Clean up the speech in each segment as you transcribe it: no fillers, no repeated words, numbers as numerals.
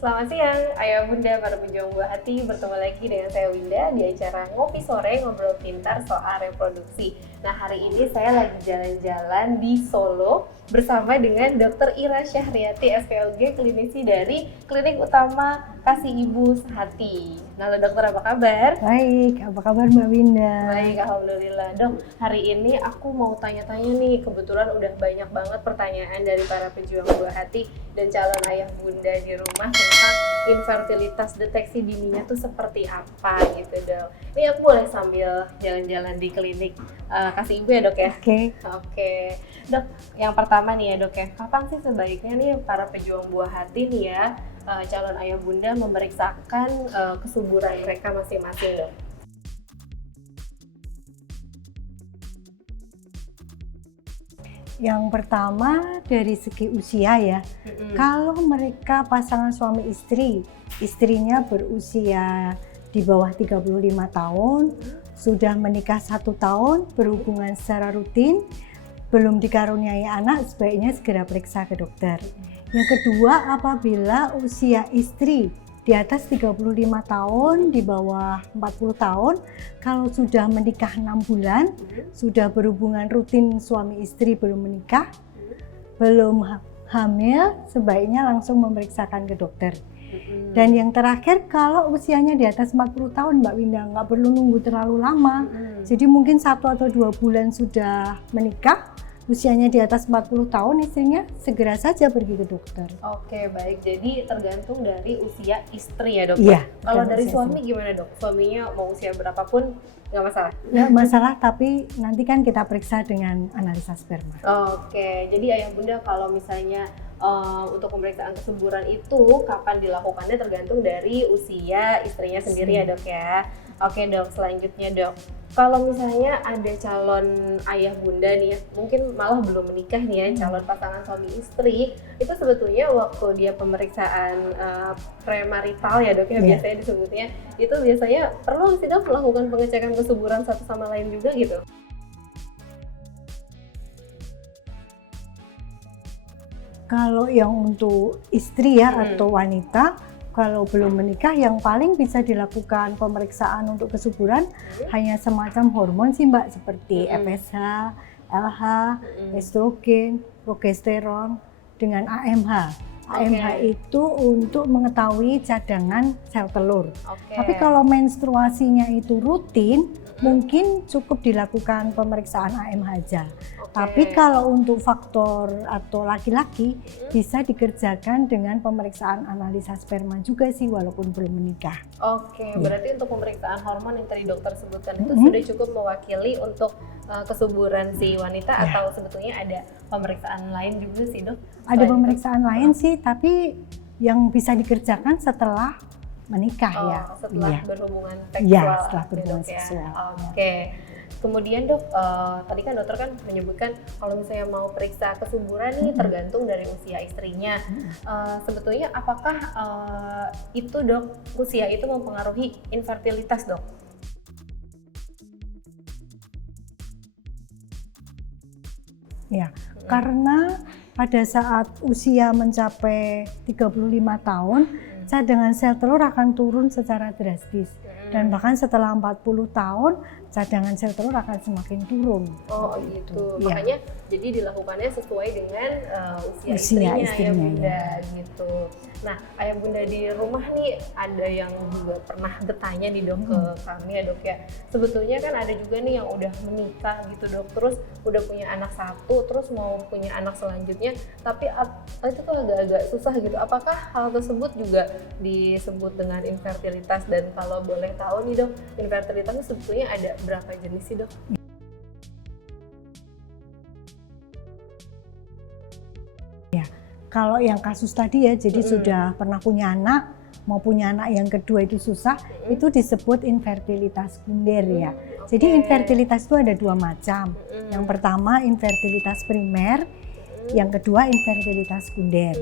Selamat siang, Ayah Bunda para pejuang buah hati. Bertemu lagi dengan saya Winda di acara Ngopi Sore Ngobrol Pintar soal reproduksi. Nah, hari ini saya lagi jalan-jalan di Solo bersama dengan Dr. Ira Syahriati, SPLG, klinisi dari Klinik Utama Kasih Ibu Sehati. Halo dokter, apa kabar? Baik, apa kabar Mbak Winda? Baik, alhamdulillah. Dok, hari ini aku mau tanya-tanya nih, kebetulan udah banyak banget pertanyaan dari para pejuang buah hati dan calon ayah bunda di rumah tentang infertilitas, deteksi dininya tuh seperti apa gitu dok. Ini aku boleh sambil jalan-jalan di klinik Kasih Ibu ya dok ya? Oke. Dok, yang pertama nih ya dok ya, kapan sih sebaiknya nih para pejuang buah hati nih ya, calon ayah bunda memeriksakan kesuburan mereka masing-masing dok? Yang pertama dari segi usia ya. Kalau mereka pasangan suami istri, istrinya berusia di bawah 35 tahun, sudah menikah 1 tahun, berhubungan secara rutin, belum dikaruniai anak, sebaiknya segera periksa ke dokter. Yang kedua, apabila usia istri di atas 35 tahun, di bawah 40 tahun, kalau sudah menikah 6 bulan, sudah berhubungan rutin suami istri belum menikah, belum hamil, sebaiknya langsung memeriksakan ke dokter. Dan yang terakhir, kalau usianya di atas 40 tahun Mbak Winda, nggak perlu nunggu terlalu lama. Jadi mungkin 1 atau 2 bulan sudah menikah, usianya di atas 40 tahun istrinya, segera saja pergi ke dokter. Oke, baik. Jadi tergantung dari usia istri ya dok? Iya. Kalau dari suami gimana dok? Suaminya mau usia berapapun nggak masalah? Nggak masalah, tapi nanti kan kita periksa dengan analisa sperma. Oke, jadi ayah bunda kalau misalnya untuk pemeriksaan kesuburan itu kapan dilakukannya tergantung dari usia istrinya sendiri ya dok ya? Oke dok, selanjutnya dok. Kalau misalnya ada calon ayah bunda nih ya, mungkin malah belum menikah nih ya, calon pasangan suami istri, itu sebetulnya waktu dia pemeriksaan premarital ya dok ya, biasanya disebutnya, itu biasanya perlu sih dok melakukan pengecekan kesuburan satu sama lain juga gitu? Kalau yang untuk istri ya atau wanita, kalau belum menikah, yang paling bisa dilakukan pemeriksaan untuk kesuburan hanya semacam hormon sih Mbak, seperti FSH, LH, estrogen, progesteron, dengan AMH. AMH itu untuk mengetahui cadangan sel telur. Tapi kalau menstruasinya itu rutin, mungkin cukup dilakukan pemeriksaan AMH aja. Tapi kalau untuk faktor atau laki-laki bisa dikerjakan dengan pemeriksaan analisa sperma juga sih walaupun belum menikah. Oke, berarti untuk pemeriksaan hormon yang tadi dokter sebutkan itu sudah cukup mewakili untuk kesuburan si wanita atau sebetulnya ada pemeriksaan lain juga sih dok? Ada pemeriksaan lain sih, tapi yang bisa dikerjakan setelah menikah ya. Setelah berhubungan seksual. Iya, setelah berhubungan seksual. Oke. Kemudian dok, tadi kan dokter kan menyebutkan kalau misalnya mau periksa kesuburan nih tergantung dari usia istrinya. Sebetulnya apakah itu dok, usia itu mempengaruhi infertilitas dok? Ya, karena pada saat usia mencapai 35 tahun, cadangan sel telur akan turun secara drastis. Dan bahkan setelah 40 tahun, cadangan sel telur akan semakin turun. Oh gitu, makanya jadi dilakukannya sesuai dengan usia istrinya ya bunda gitu. Nah ayah bunda di rumah nih ada yang juga pernah bertanya nih dok ke kami ya dok ya. Sebetulnya kan ada juga nih yang udah menikah gitu dok, terus udah punya anak 1, terus mau punya anak selanjutnya, tapi itu tuh agak-agak susah gitu. Apakah hal tersebut juga disebut dengan infertilitas, dan kalau boleh tahu nih dok, infertilitas itu sebetulnya ada berapa jenis sih dok? Ya, kalau yang kasus tadi ya, jadi sudah pernah punya anak, mau punya anak yang kedua itu susah, itu disebut infertilitas sekunder ya. Jadi infertilitas itu ada 2 macam. Yang pertama infertilitas primer, yang kedua infertilitas sekunder.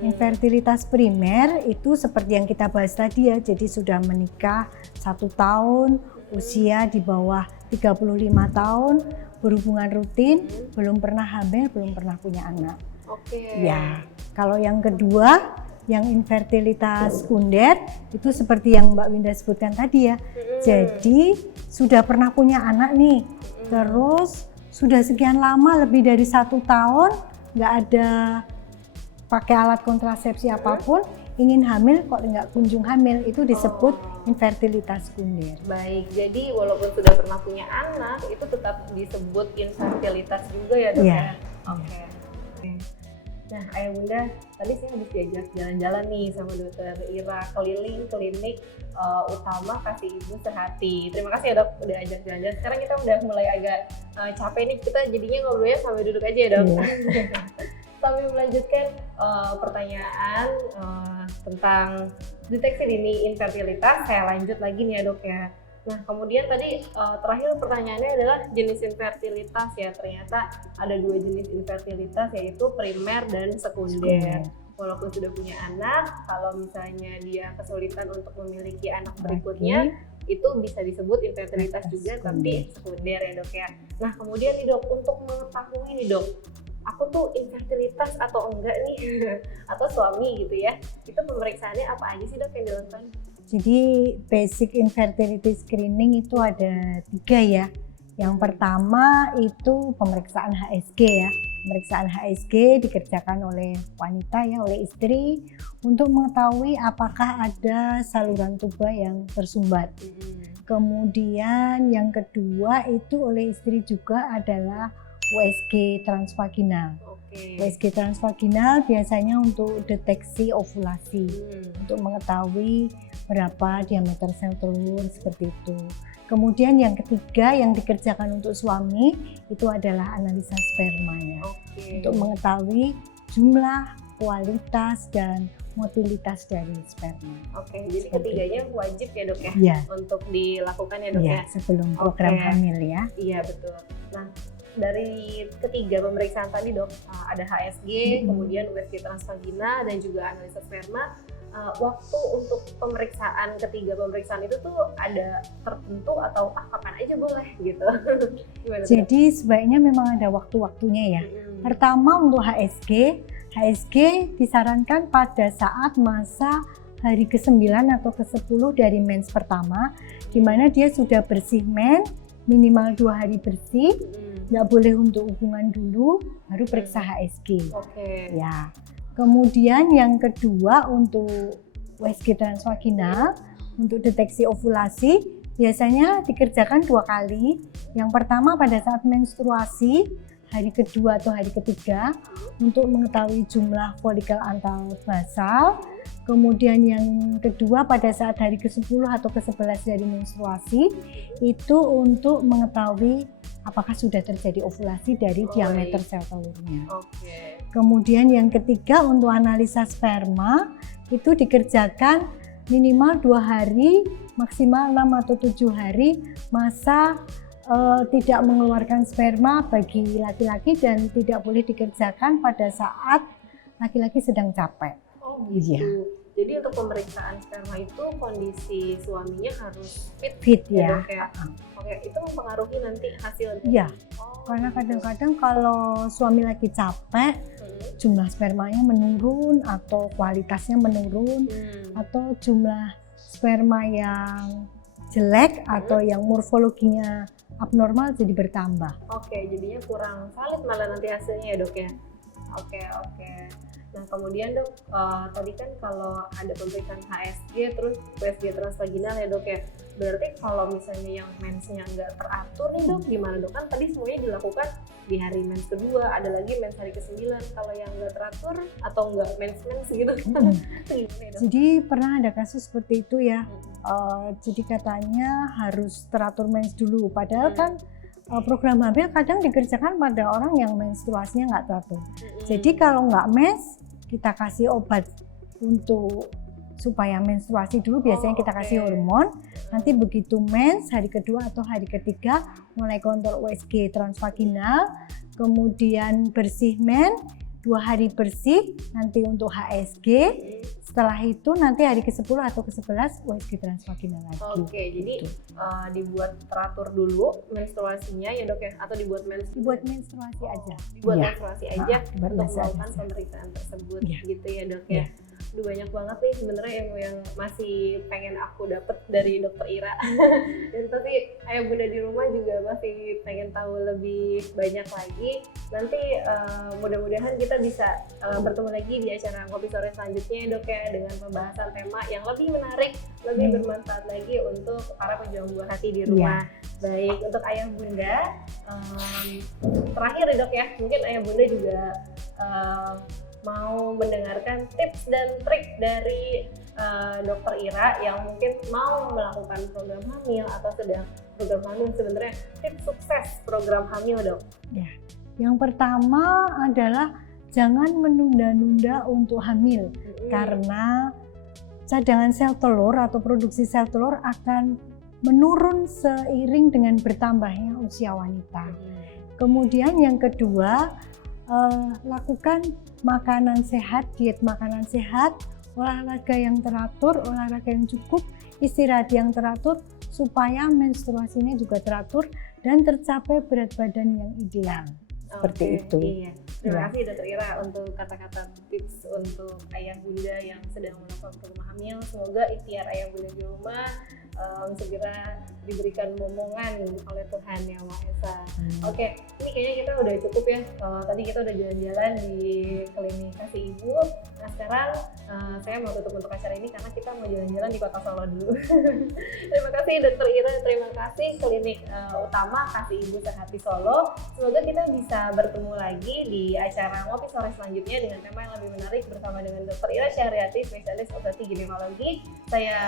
Infertilitas primer itu seperti yang kita bahas tadi ya, jadi sudah menikah 1 tahun, usia di bawah 35 tahun, berhubungan rutin, belum pernah hamil, belum pernah punya anak. Oke. Ya, kalau yang kedua yang infertilitas sekunder itu seperti yang Mbak Winda sebutkan tadi ya. Jadi sudah pernah punya anak nih, terus sudah sekian lama lebih dari 1 tahun nggak ada pakai alat kontrasepsi apapun, ingin hamil kok nggak kunjung hamil, itu disebut infertilitas sekunder. Baik, jadi walaupun sudah pernah punya anak itu tetap disebut infertilitas juga ya dok ya? Oke. Nah Ayah Bunda, tadi saya habis diajak jalan-jalan nih sama Dokter Ira keliling klinik utama Kasih Ibu Sehati. Terima kasih ya dok udah ajak jalan-jalan. Sekarang kita udah mulai agak capek nih, kita jadinya ngobrolnya sambil duduk aja ya dok. Sambil melanjutkan pertanyaan tentang deteksi dini infertilitas, saya lanjut lagi nih ya dok ya. Nah kemudian tadi terakhir pertanyaannya adalah jenis infertilitas ya. Ternyata ada 2 jenis infertilitas, yaitu primer dan sekunder. Walaupun sudah punya anak, kalau misalnya dia kesulitan untuk memiliki anak berikutnya, itu bisa disebut infertilitas juga, tapi sekunder ya dok ya. Nah kemudian nih dok, untuk mengetahui nih dok, aku tuh infertilitas atau enggak nih, atau suami gitu ya, itu pemeriksaannya apa aja sih dok yang dilakukan? Jadi basic infertility screening itu ada 3 ya. Yang pertama itu pemeriksaan HSG ya. Pemeriksaan HSG dikerjakan oleh wanita ya, oleh istri untuk mengetahui apakah ada saluran tuba yang tersumbat. Kemudian yang kedua itu oleh istri juga adalah USG transvaginal. USG transvaginal biasanya untuk deteksi ovulasi, untuk mengetahui berapa diameter sel telur seperti itu. Kemudian yang ketiga yang dikerjakan untuk suami itu adalah analisa spermanya, untuk mengetahui jumlah, kualitas dan motilitas dari sperma. Jadi ketiganya wajib ya dok ya, untuk dilakukan ya dok ya? Sebelum program hamil ya. Iya betul. Nah dari ketiga pemeriksaan tadi dok, ada HSG, kemudian USG transvaginal dan juga analisa sperma. Waktu untuk ketiga pemeriksaan itu tuh ada tertentu atau kapan aja boleh gitu? Gimana, jadi sebaiknya memang ada waktu-waktunya ya. Pertama untuk HSG disarankan pada saat masa hari ke-9 atau ke-10 dari mens pertama, di mana dia sudah bersih mens, minimal 2 hari bersih, nggak boleh untuk hubungan dulu, baru periksa HSG. Ya. Kemudian yang kedua untuk USG transvaginal, untuk deteksi ovulasi biasanya dikerjakan 2 kali. Yang pertama pada saat menstruasi, hari kedua atau hari ketiga, untuk mengetahui jumlah folikel antabasal. Kemudian yang kedua pada saat hari ke-10 atau ke-11 dari menstruasi, itu untuk mengetahui apakah sudah terjadi ovulasi dari diameter sel telurnya. Kemudian yang ketiga untuk analisa sperma itu dikerjakan minimal 2 hari, maksimal 6 atau 7 hari masa tidak mengeluarkan sperma bagi laki-laki, dan tidak boleh dikerjakan pada saat laki-laki sedang capek. Gitu. Jadi untuk pemeriksaan sperma itu kondisi suaminya harus fit ya. Itu mempengaruhi nanti hasilnya. Iya. Karena kadang-kadang kalau suami lagi capek, jumlah spermanya menurun atau kualitasnya menurun, atau jumlah sperma yang jelek atau yang morfologinya abnormal jadi bertambah. Jadinya kurang valid malah nanti hasilnya ya dok ya. Nah kemudian dok, tadi kan kalau ada pemeriksaan HSG terus USG transvaginal ya dok ya, berarti kalau misalnya yang mensnya nggak teratur nih dok, gimana dok? Kan tadi semuanya dilakukan di hari mens kedua, ada lagi mens hari ke-9, kalau yang nggak teratur atau nggak mens gitu. Jadi pernah ada kasus seperti itu ya, jadi katanya harus teratur mens dulu, padahal kan program hamil kadang dikerjakan pada orang yang menstruasinya nggak teratur. Jadi kalau nggak mens, kita kasih obat untuk supaya menstruasi dulu, biasanya kita kasih hormon. Nanti begitu mens hari kedua atau hari ketiga mulai kontrol USG transvaginal, kemudian bersih mens 2 hari bersih, nanti untuk HSG. Setelah itu nanti hari ke-10 atau ke-11 USG transvaginal lagi. Jadi dibuat teratur dulu menstruasinya ya dok ya, atau dibuat menstruasi aja. Dibuat menstruasi aja untuk melakukan pemeriksaan tersebut gitu ya dok ya. banyak banget nih sebenarnya yang masih pengen aku dapet dari Dokter Ira. Dan pasti ayah bunda di rumah juga masih pengen tahu lebih banyak lagi. Nanti mudah-mudahan kita bisa bertemu lagi di acara Ngopi Sore selanjutnya Dok ya, dengan pembahasan tema yang lebih menarik, lebih bermanfaat lagi untuk para pejuang buah hati di rumah. Baik, untuk ayah bunda, terakhir ya Dok ya, mungkin ayah bunda juga mau mendengarkan tips dan trik dari Dokter Ira yang mungkin mau melakukan program hamil atau sedang program hamil. Sebenarnya tips sukses program hamil Dok. Ya, yang pertama adalah jangan menunda-nunda untuk hamil, karena cadangan sel telur atau produksi sel telur akan menurun seiring dengan bertambahnya usia wanita. Kemudian yang kedua, lakukan makanan sehat, diet makanan sehat, olahraga yang teratur, olahraga yang cukup, istirahat yang teratur, supaya menstruasinya juga teratur dan tercapai berat badan yang ideal. Seperti itu. Iya. Terima kasih Dokter Ira untuk kata-kata tips untuk ayah bunda yang sedang melakukan program hamil. Semoga ikhtiar ayah bunda di rumah segera diberikan momongan oleh Tuhan Yang Maha Esa. Oke, ini kayaknya kita udah cukup ya. Tadi kita udah jalan-jalan di klinik Kasih Ibu. Nah sekarang saya mau tutup untuk acara ini karena kita mau jalan-jalan di Kota Solo dulu. Terima kasih Dokter Ira, terima kasih klinik utama Kasih Ibu Sehati Solo. Semoga kita bisa bertemu lagi di acara Ngopi Sore selanjutnya dengan tema yang lebih menarik bersama dengan Dokter Ira Syahriati, spesialis obstetri ginekologi. Saya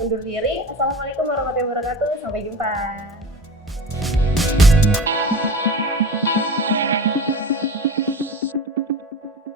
undur diri. Assalamualaikum warahmatullahi wabarakatuh. Sampai jumpa.